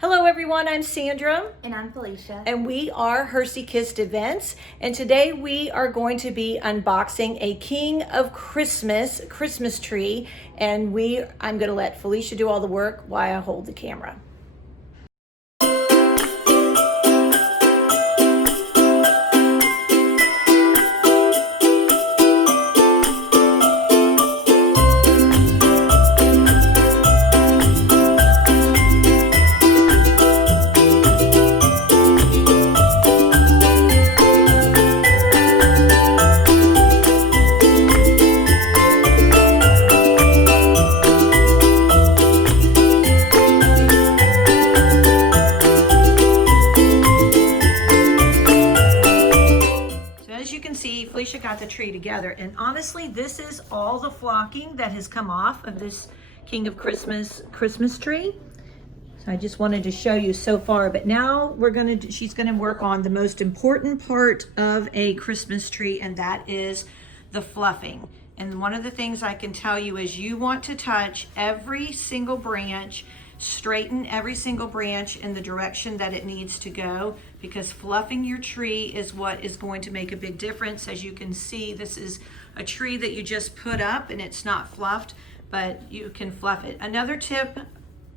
Hello everyone, I'm Sandra. And I'm Felicia. And we are Hersey Kissed Events. And today we are going to be unboxing a King of Christmas tree. And I'm going to let Felicia do all the work while I hold the camera. Felicia got the tree together, and honestly this is all the flocking that has come off of this King of Christmas tree. So I just wanted to show you so far, but now she's gonna work on the most important part of a Christmas tree, and that is the fluffing. And one of the things I can tell you is you want to touch every single branch, straighten every single branch in the direction that it needs to go, because fluffing your tree is what is going to make a big difference. As you can see, this is a tree that you just put up and it's not fluffed, but you can fluff it. Another tip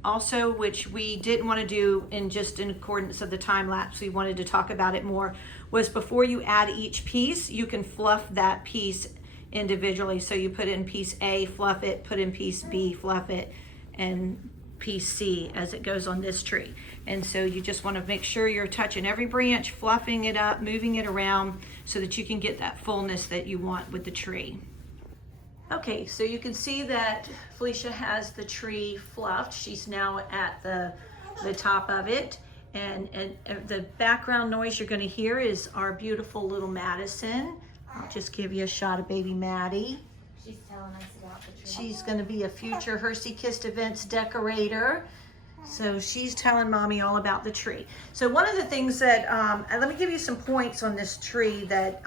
also, which we didn't want to do in accordance of the time lapse, we wanted to talk about it more, was before you add each piece, you can fluff that piece individually. So you put in piece A, fluff it, put in piece B, fluff it, and piece C as it goes on this tree. And so you just want to make sure you're touching every branch, fluffing it up, moving it around so that you can get that fullness that you want with the tree. Okay, so you can see that Felicia has the tree fluffed. She's now at the top of it, and the background noise you're going to hear is our beautiful little Madison. I'll just give you a shot of baby Maddie. She's telling us about the tree. She's going to be a future Hersey Kissed Events decorator. So she's telling mommy all about the tree. So one of the things that, let me give you some points on this tree that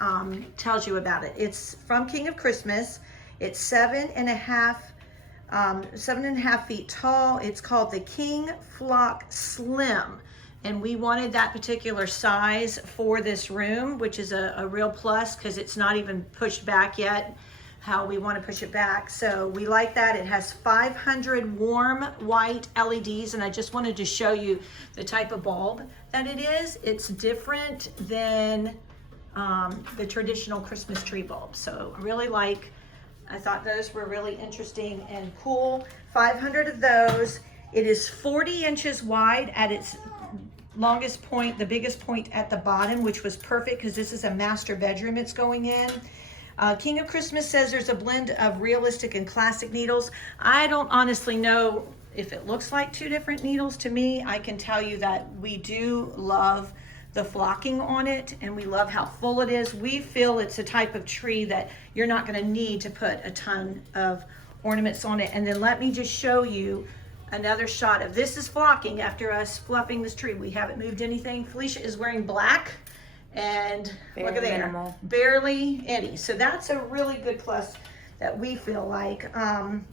tells you about it. It's from King of Christmas. It's 7.5 feet tall. It's called the King Flock Slim. And we wanted that particular size for this room, which is a real plus because it's not even pushed back yet how we want to push it back. So we like that. It has 500 warm white LEDs, and I just wanted to show you the type of bulb that it is. It's different than the traditional Christmas tree bulb. So I thought those were really interesting and cool. 500 of those. It is 40 inches wide at its longest point, the biggest point at the bottom, which was perfect because this is a master bedroom it's going in. King of Christmas says there's a blend of realistic and classic needles. I don't honestly know if it looks like two different needles to me. I can tell you that we do love the flocking on it, and we love how full it is. We feel it's a type of tree that you're not going to need to put a ton of ornaments on it. And then let me just show you another shot of this is flocking after us fluffing this tree. We haven't moved anything. Felicia is wearing black. And look at there, minimal. Barely any. So that's a really good plus that we feel like. And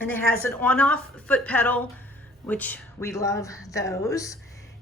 it has an on-off foot pedal, which we love those.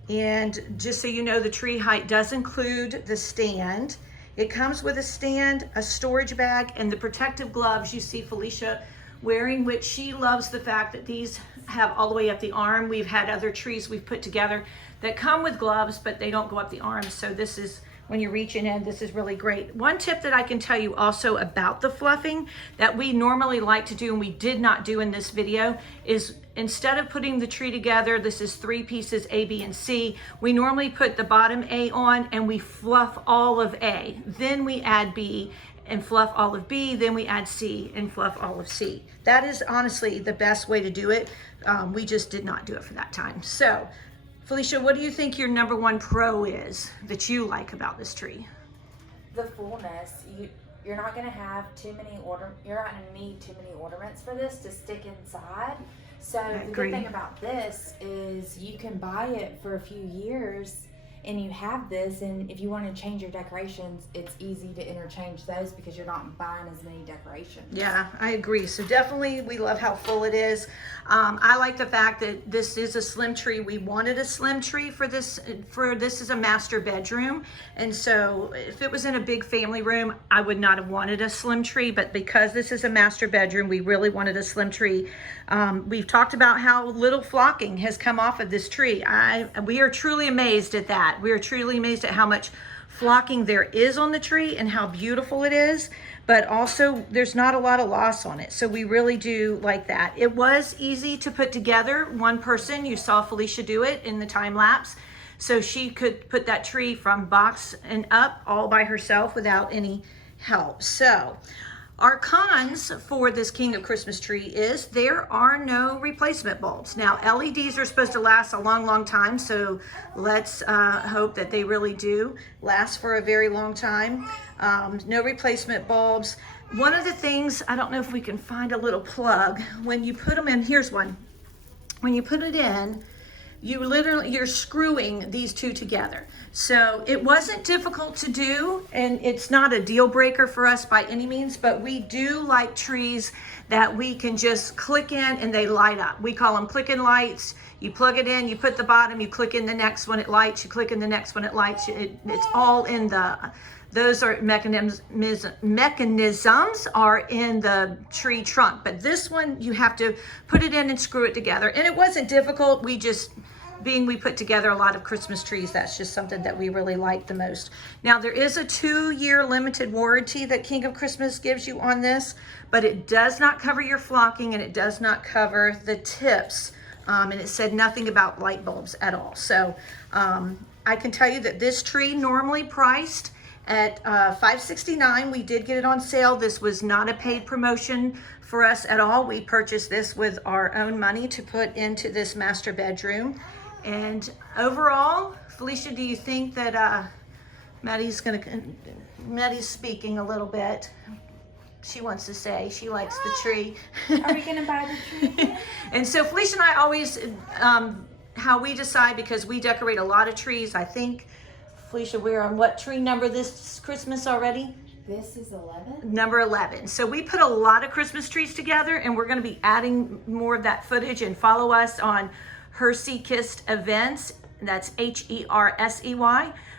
And just so you know, the tree height does include the stand. It comes with a stand, a storage bag, and the protective gloves you see Felicia wearing, which she loves the fact that these have all the way up the arm. We've had other trees we've put together that come with gloves, but they don't go up the arms. So this is, when you're reaching in, this is really great. One tip that I can tell you also about the fluffing that we normally like to do, and we did not do in this video, is instead of putting the tree together, this is 3 pieces, A, B, and C, we normally put the bottom A on and we fluff all of A. Then we add B and fluff all of B, then we add C and fluff all of C. That is honestly the best way to do it. We just did not do it for that time. So, Felicia, what do you think your #1 pro is that you like about this tree? The fullness. You're not going to have too many you're not going to need too many ornaments for this to stick inside. So the good thing about this is you can buy it for a few years and you have this, and if you want to change your decorations, it's easy to interchange those because you're not buying as many decorations. Yeah, I agree. So definitely we love how full it is. I like the fact that this is a slim tree. We wanted a slim tree for this is a master bedroom. And so if it was in a big family room, I would not have wanted a slim tree, but because this is a master bedroom, we really wanted a slim tree. We've talked about how little flocking has come off of this tree. We are truly amazed at that. We are truly amazed at how much flocking there is on the tree and how beautiful it is, but also there's not a lot of loss on it. So we really do like that. It was easy to put together. One person, you saw Felicia do it in the time lapse. So she could put that tree from box and up all by herself without any help. So our cons for this King of Christmas tree is there are no replacement bulbs. Now, LEDs are supposed to last a long, long time, so let's hope that they really do last for a very long time. No replacement bulbs. One of the things, I don't know if we can find a little plug, when you put them in, here's one. When you put it in, you're screwing these two together. So it wasn't difficult to do, and it's not a deal breaker for us by any means, but we do like trees that we can just click in and they light up. We call them click-in lights. You plug it in, you put the bottom, you click in the next one, it lights, you click in the next one, it lights. It's all in those are mechanisms are in the tree trunk, but this one you have to put it in and screw it together. And it wasn't difficult. We put together a lot of Christmas trees, that's just something that we really like the most. Now there is a 2-year limited warranty that King of Christmas gives you on this, but it does not cover your flocking and it does not cover the tips. And it said nothing about light bulbs at all. So I can tell you that this tree normally priced at $569. We did get it on sale. This was not a paid promotion for us at all. We purchased this with our own money to put into this master bedroom. And overall, Felicia, do you think that Maddie's speaking a little bit? She wants to say she likes the tree. Are we gonna buy the tree? And so Felicia and I always, how we decide, because we decorate a lot of trees. I think, Felicia, we're on what tree number this Christmas already? This is 11. Number 11. So we put a lot of Christmas trees together, and we're going to be adding more of that footage. And follow us on Hersey Kissed Events. That's Hersey.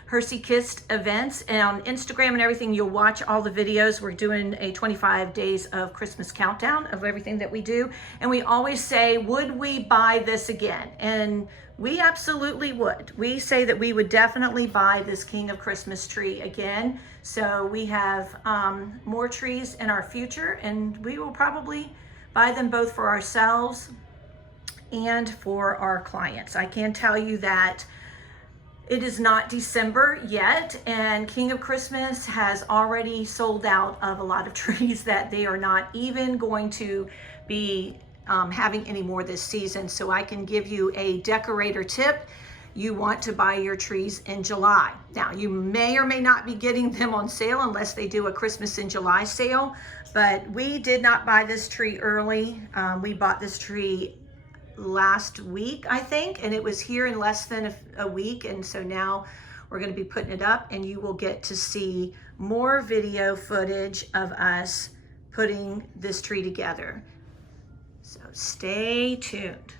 Hersey Kissed Events, and on Instagram and everything, you'll watch all the videos. We're doing a 25 days of Christmas countdown of everything that we do. And we always say, would we buy this again? And we absolutely would. We say that we would definitely buy this King of Christmas tree again. So we have more trees in our future, and we will probably buy them both for ourselves and for our clients. I can tell you that it is not December yet, and King of Christmas has already sold out of a lot of trees that they are not even going to be having any more this season. So I can give you a decorator tip. You want to buy your trees in July. Now, you may or may not be getting them on sale unless they do a Christmas in July sale, but we did not buy this tree early. We bought this tree last week, I think, and it was here in less than a week. And so now we're going to be putting it up, and you will get to see more video footage of us putting this tree together. So stay tuned.